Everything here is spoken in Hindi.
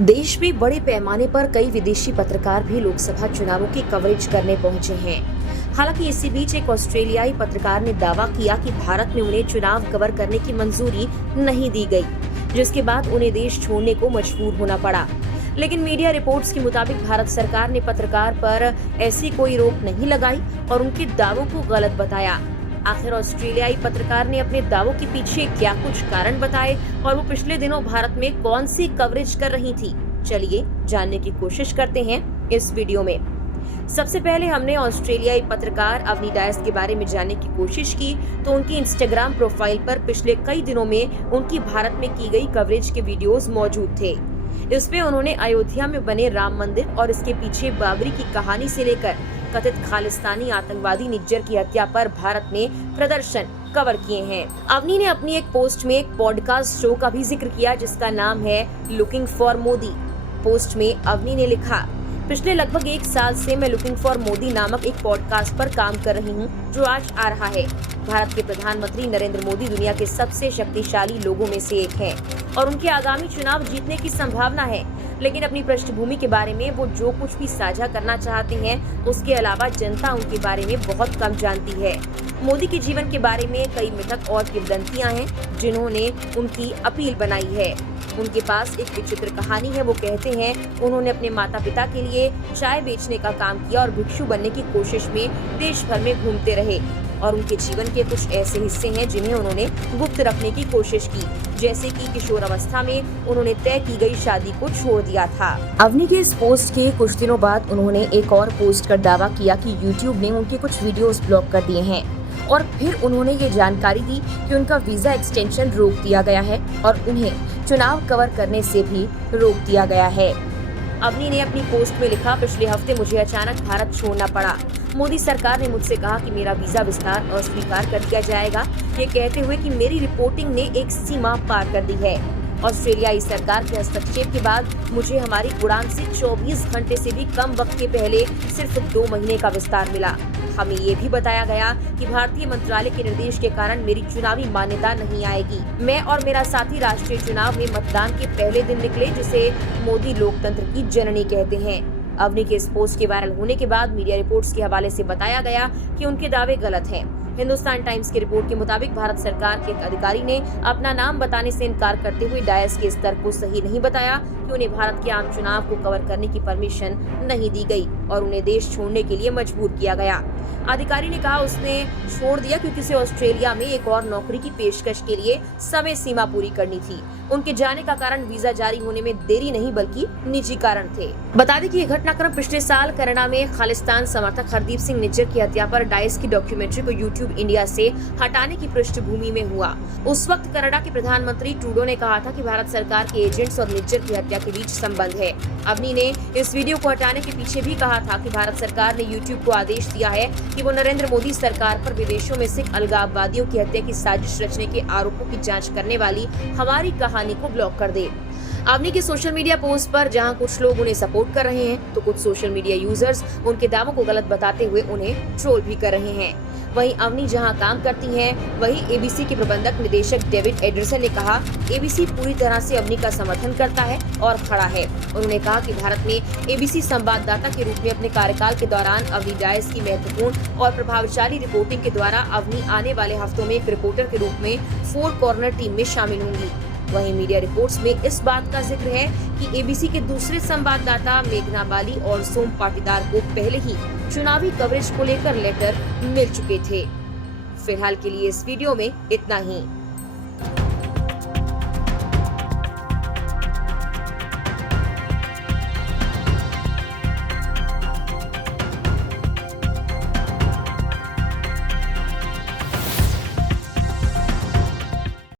देश में बड़े पैमाने पर कई विदेशी पत्रकार भी लोकसभा चुनावों की कवरेज करने पहुंचे हैं। हालांकि इसी बीच एक ऑस्ट्रेलियाई पत्रकार ने दावा किया कि भारत में उन्हें चुनाव कवर करने की मंजूरी नहीं दी गई, जिसके बाद उन्हें देश छोड़ने को मजबूर होना पड़ा। लेकिन मीडिया रिपोर्ट्स के मुताबिक भारत सरकार ने पत्रकार पर ऐसी कोई रोक नहीं लगाई और उनके दावों को गलत बताया। आखिर ऑस्ट्रेलियाई पत्रकार ने अपने दावों के पीछे क्या कुछ कारण बताए और वो पिछले दिनों भारत में कौन सी कवरेज कर रही थी, चलिए जानने की कोशिश करते हैं इस वीडियो में। सबसे पहले हमने ऑस्ट्रेलियाई पत्रकार अवनी डायस के बारे में जानने की कोशिश की तो उनकी इंस्टाग्राम प्रोफाइल पर पिछले कई दिनों में उनकी भारत में की गई कवरेज के वीडियोस मौजूद थे। इसमें उन्होंने अयोध्या में बने राम मंदिर और इसके पीछे बाबरी की कहानी से लेकर कथित खालिस्तानी आतंकवादी निज्जर की हत्या पर भारत में प्रदर्शन कवर किए हैं। अवनी ने अपनी एक पोस्ट में एक पॉडकास्ट शो का भी जिक्र किया जिसका नाम है लुकिंग फॉर मोदी। पोस्ट में अवनी ने लिखा, पिछले लगभग 1 साल से मैं लुकिंग फॉर मोदी नामक एक पॉडकास्ट पर काम कर रही हूँ जो आज आ रहा है। भारत के प्रधानमंत्री नरेंद्र मोदी दुनिया के सबसे शक्तिशाली लोगों में से एक हैं और उनके आगामी चुनाव जीतने की संभावना है। लेकिन अपनी पृष्ठभूमि के बारे में वो जो कुछ भी साझा करना चाहते हैं उसके अलावा जनता उनके बारे में बहुत कम जानती है। मोदी के जीवन के बारे में कई मिथक और किंवदंतियां हैं जिन्होंने उनकी अपील बनाई है। उनके पास एक विचित्र कहानी है। वो कहते हैं उन्होंने अपने माता पिता के लिए चाय बेचने का काम किया और भिक्षु बनने की कोशिश में देश भर में घूमते रहे और उनके जीवन के कुछ ऐसे हिस्से हैं जिन्हें उन्होंने गुप्त रखने की कोशिश की, जैसे कि किशोर अवस्था में उन्होंने तय की गई शादी को छोड़ दिया था। अवनी के इस पोस्ट के कुछ दिनों बाद उन्होंने एक और पोस्ट कर दावा किया कि YouTube ने उनके कुछ वीडियोस ब्लॉक कर दिए हैं और फिर उन्होंने ये जानकारी दी कि उनका वीजा एक्सटेंशन रोक दिया गया है और उन्हें चुनाव कवर करने से भी रोक दिया गया है। अवनी ने अपनी पोस्ट में लिखा, पिछले हफ्ते मुझे अचानक भारत छोड़ना पड़ा। मोदी सरकार ने मुझसे कहा कि मेरा वीजा विस्तार अस्वीकार कर दिया जाएगा, ये कहते हुए कि मेरी रिपोर्टिंग ने एक सीमा पार कर दी है। ऑस्ट्रेलियाई सरकार के हस्तक्षेप के बाद मुझे हमारी उड़ान से 24 घंटे से भी कम वक्त के पहले सिर्फ 2 महीने का विस्तार मिला। हमें ये भी बताया गया कि भारतीय मंत्रालय के निर्देश के कारण मेरी चुनावी मान्यता नहीं आएगी। मैं और मेरा साथी राष्ट्रीय चुनाव में मतदान के पहले दिन निकले, जिसे मोदी लोकतंत्र की जननी कहते हैं। अवनी के इस पोस्ट के वायरल होने के बाद मीडिया रिपोर्ट्स के हवाले से बताया गया कि उनके दावे गलत हैं। हिंदुस्तान टाइम्स की रिपोर्ट के मुताबिक भारत सरकार के एक अधिकारी ने अपना नाम बताने से इनकार करते हुए डायस के स्तर को सही नहीं बताया कि उन्हें भारत के आम चुनाव को कवर करने की परमिशन नहीं दी गई और उन्हें देश छोड़ने के लिए मजबूर किया गया। अधिकारी ने कहा उसने छोड़ दिया क्योंकि उसे ऑस्ट्रेलिया में एक और नौकरी की पेशकश के लिए समय सीमा पूरी करनी थी। उनके जाने का कारण वीजा जारी होने में देरी नहीं बल्कि निजी कारण थे। बता दें कि यह घटनाक्रम पिछले साल कनाडा में खालिस्तान समर्थक हरदीप सिंह निज्जर की हत्या पर डाइस की डॉक्यूमेंट्री को YouTube इंडिया से हटाने की पृष्ठभूमि में हुआ। उस वक्त कनाडा के प्रधानमंत्री ट्रूडो ने कहा था कि भारत सरकार के एजेंट्स और निज्जर की हत्या के बीच संबंध है। अवनी ने इस वीडियो को हटाने के पीछे भी कहा था कि भारत सरकार ने YouTube को आदेश दिया है कि वो नरेंद्र मोदी सरकार पर विदेशों में सिख अलगाववादियों की हत्या की साजिश रचने के आरोपों की जांच करने वाली हमारी कहानी को ब्लॉक कर दे। अवनी के सोशल मीडिया पोस्ट पर जहां कुछ लोग उन्हें सपोर्ट कर रहे हैं तो कुछ सोशल मीडिया यूजर्स उनके दावों को गलत बताते हुए उन्हें ट्रोल भी कर रहे हैं। वहीं अवनी जहां काम करती हैं, वहीं ABC के प्रबंधक निदेशक डेविड एडरसन ने कहा, ABC पूरी तरह से अवनी का समर्थन करता है और खड़ा है। उन्होंने कहा कि भारत में ABC संवाददाता के रूप में अपने कार्यकाल के दौरान अवनी डायस की महत्वपूर्ण और प्रभावशाली रिपोर्टिंग के द्वारा अवनी आने वाले हफ्तों में एक रिपोर्टर के रूप में 4 कॉर्नर टीम में शामिल होंगी। वहीं मीडिया रिपोर्ट्स में इस बात का जिक्र है कि ABC के दूसरे संवाददाता मेघना बाली और सोम पाटीदार को पहले ही चुनावी कवरेज को लेकर लेटर मिल चुके थे। फिलहाल के लिए इस वीडियो में इतना ही।